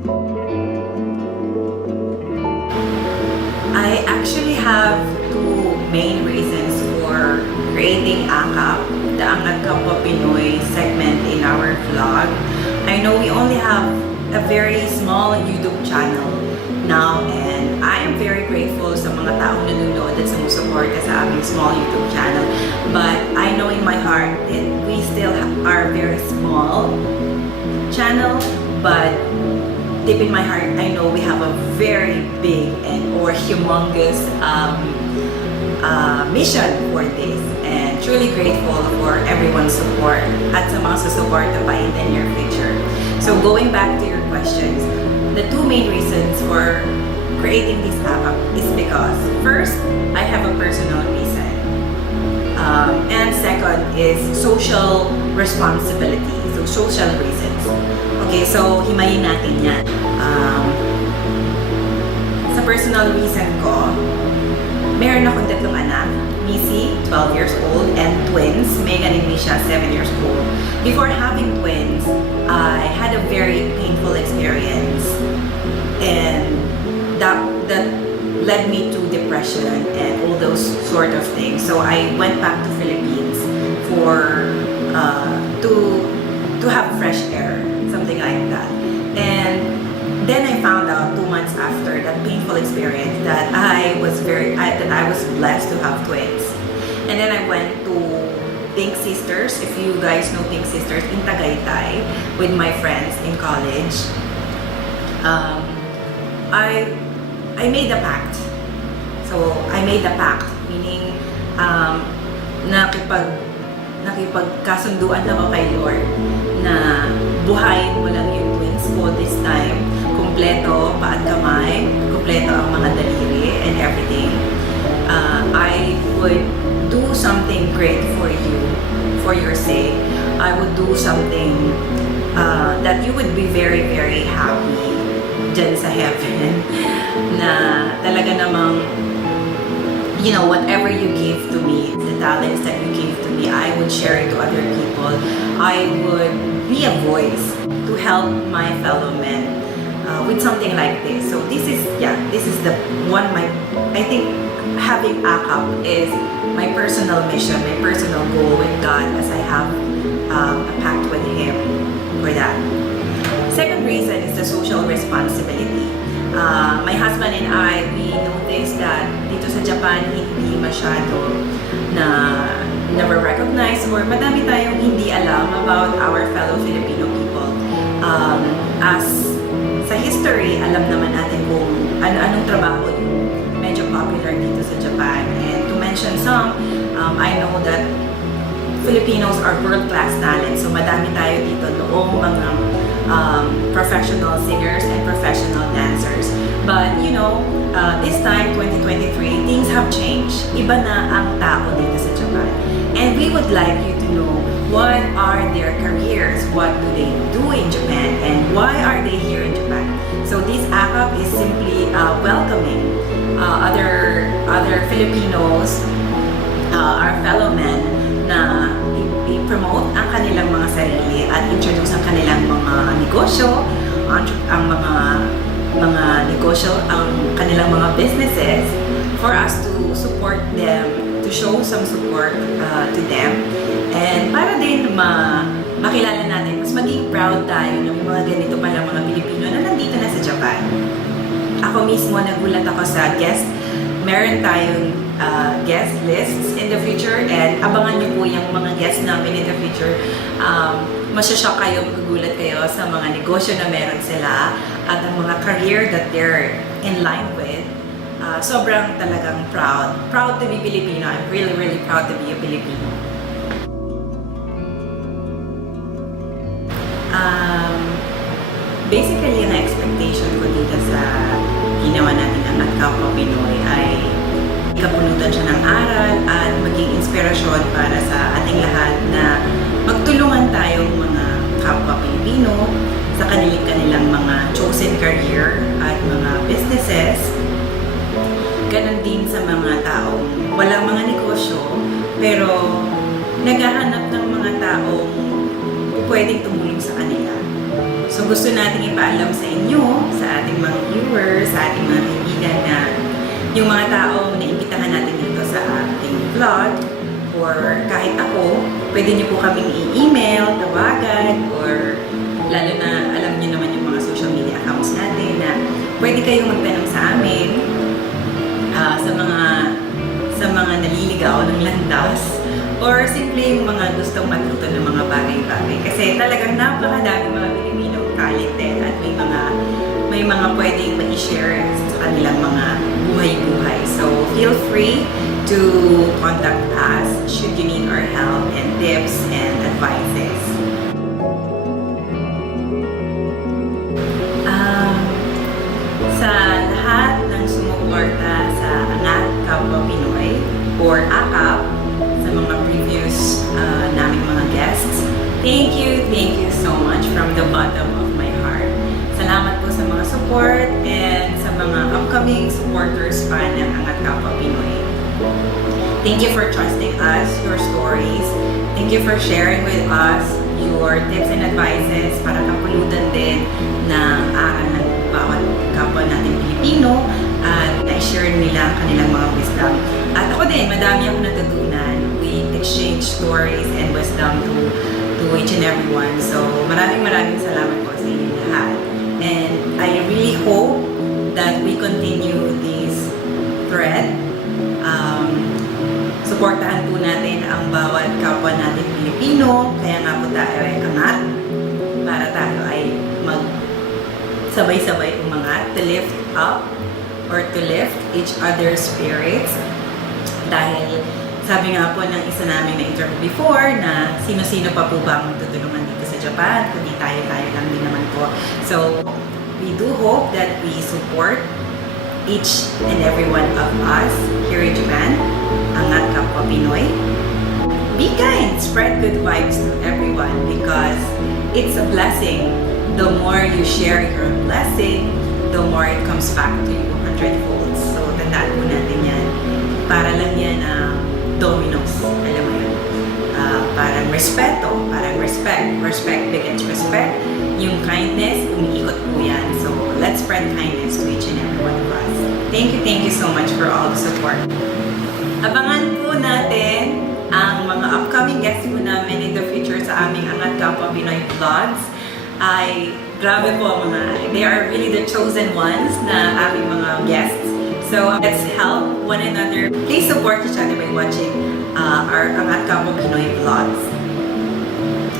I actually have two main reasons for creating AKAP, the Angat Kapwa Pinoy segment in our vlog. I know we only have a very small YouTube channel now, and I am very grateful sa mga taong nanonood at sumusuporta sa aming small YouTube channel. But I know in my heart that we still are very small channel, but deep in my heart, I know we have a very big or humongous mission for this, and truly grateful for everyone's support at sa mga susuporta pa in the near future. So going back to your questions, the two main reasons for creating this app is because first, I have a personal reason, and second is social responsibility, so social reasons. Okay, so himayin natin yan. Sa personal reason ko, meron akong tatlong anak. Missy, 12 years old, and twins, Megan and Misha, 7 years old. Before having twins, I had a very painful experience, and that led me to depression and all those sort of things. So I went back to Philippines for to have fresh air, something like that. And then I found out 2 months after that painful experience that I was blessed to have twins. And then I went to Pink Sisters, if you guys know Pink Sisters, in Tagaytay with my friends in college. I made a pact. So I made a pact, meaning nakipagkasunduan ako kay Lord na buhayin mo lang yung twins ko this time. Kumpleto, paan kamay, kumpleto ang mga daliri and everything. I would do something great for you, for your sake. I would do something that you would be very, very happy dyan sa heaven. Na talaga namang, you know, whatever you give to me, the talents that you give to me, I would share it to other people. I would be a voice to help my fellow men with something like this. So this is the one, I think having AKAP is my personal mission, my personal goal with God, as I have a pact with Him for that. Second reason is the social responsibility. My husband and I, we noticed that dito sa Japan, hindi masyado na recognize, or madami tayong hindi alam about our fellow Filipino people. As sa history, alam naman natin kung anong trabaho yung medyo popular dito sa Japan. And to mention some, I know that Filipinos are world-class talent. So madami tayo dito noong mga professional singers and professional dancers. But you know, this time, 2023, things have changed. Iba na ang tao dito sa Japan. And we would like you to know what are their careers, what do they do in Japan, and why are they here in Japan. So this AKAP is simply welcoming other Filipinos, our fellow men, na i-promote ang kanilang mga sarili at introduce ang kanilang mga negosyo, ang mga negosyo, ang kanilang mga businesses, for us to support them, to show some support to them, and para din makilala natin, mas maging proud tayo ng mga ganito pala mga Pilipino na nandito na sa Japan. Ako mismo, nagulat ako sa guest. Meron tayong guest lists in the future, and abangan niyo po yung mga guests namin in the future. Masyashock kayo, magugulat kayo sa mga negosyo na meron sila at ang mga career that they're in line with. Sobrang talagang proud to be Filipino. I'm really, really proud to be a Filipino. Basically, ang expectation ko dito sa ginawa natin ang Angat Kapwa Pinoy ay ikapunutan siya ng aral at maging inspirasyon para sa ating lahat na magtulungan tayong mga kapwa Pilipino sa kanilang mga chosen career at mga businesses. Ganon din sa mga taong walang mga negosyo pero naghahanap ng mga taong pwedeng tumulong sa kanila. So gusto nating ipaalam sa inyo, sa ating mga viewers, sa ating mga kaibigan na yung mga taong naimbitahan natin dito sa ating vlog, or kahit ako, pwede niyo po kaming i-email, tawagan, or lalo na alam niyo naman yung mga social media accounts natin na pwede kayong magtanong sa amin sa mga naliligaw ng landas, or simple yung mga gustong matuto ng mga bagay-bagay. Kasi talagang napakadami mga Pilipinong talented at may mga pwedeng ma-share sa kanilang mga buhay-buhay. So, feel free to contact us should you need our help and tips and advices. Sa lahat ng sumuporta sa Angat Kapwa Pinoy or AKAP, sa mga previous naming mga guests, thank you so much from the bottom of my heart. Salamat po sa mga support and sa mga upcoming supporters pa ng Angat Kapwa Pinoy. Thank you for trusting us, your stories. Thank you for sharing with us your tips and advices para kapulutan din ng aral ng bawat kapwa natin Pilipino at na-share nila ang kanilang mga wisdom. At ako din, madami akong natutunan. We exchange stories and wisdom to each and everyone. So, maraming salamat po sa inyo lahat. And I really hope that we continue this thread. Suportahan po natin ang bawat kapwa natin Pilipino, kaya nga po tayo ay angat para tayo ay sabay-sabay umangat to lift up or to lift each other's spirits. Dahil sabi nga po ng isa namin na interview before na sino-sino pa po ba ang tutulungan dito sa Japan, kundi tayo-tayo lang din naman po. So, we do hope that we support each and every one of us here in Japan, Angat Kapwa Pinoy. Be kind, spread good vibes to everyone because it's a blessing. The more you share your blessing, the more it comes back to you 100-fold. So, tandaan po natin yan. Para lang yan dominoes. Alam mo yun. Parang respeto, parang respect. Respect begets respect. Yung kindness, umiikot po yan. So, let's spread kindness to each and every one of us. Thank you so much for all the support. Abangan po natin ang mga upcoming guests po namin in the future sa aming Angat Kapwa Pinoy vlogs. Ay, grabe po mga, they are really the chosen ones na aming mga guests. So, let's help one another. Please support each other by watching our Angat Kapwa Pinoy vlogs.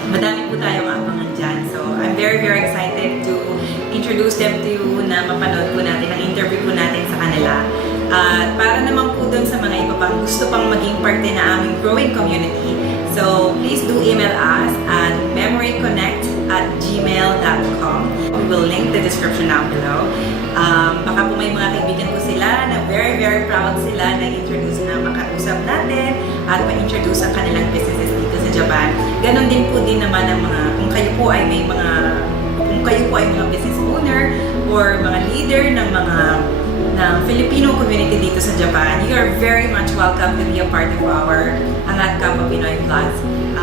Madami po tayong abangan dyan. So, I'm very excited to introduce them to you na mapanood po natin, ang interview po natin sa kanila. At para naman po dun sa mga iba pang gusto pang maging parte na aming growing community. So, please do email us at memoryconnect@gmail.com. We will link the description down below. Baka po may mga kaibigan po sila na very proud sila na introduce na makausap natin at ma-introduce ang kanilang businesses dito sa Japan. Ganon din po din naman ang mga, kung kayo po ay mga business owner or mga leader ng Filipino community dito sa Japan, you are very much welcome to be a part of our Angat Kapwa Pinoy vlogs.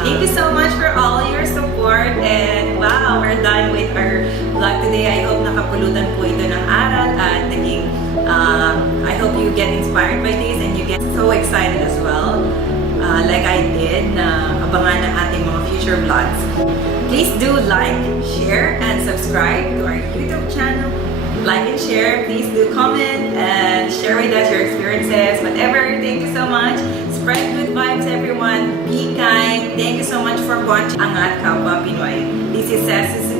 Thank you so much for all your support and wow, we're done with our vlog today. I hope nakapulutan po ito ng aral at I hope you get inspired by this and you get so excited as well like I did na abangan ng ating mga future vlogs. Please do like, share, and subscribe to our YouTube channel. Like and share, please do comment and share with us your experiences, whatever. Thank you so much. Spread good vibes, everyone. Be kind. Thank you so much for watching Angat Kapwa Pinoy. This is Ceci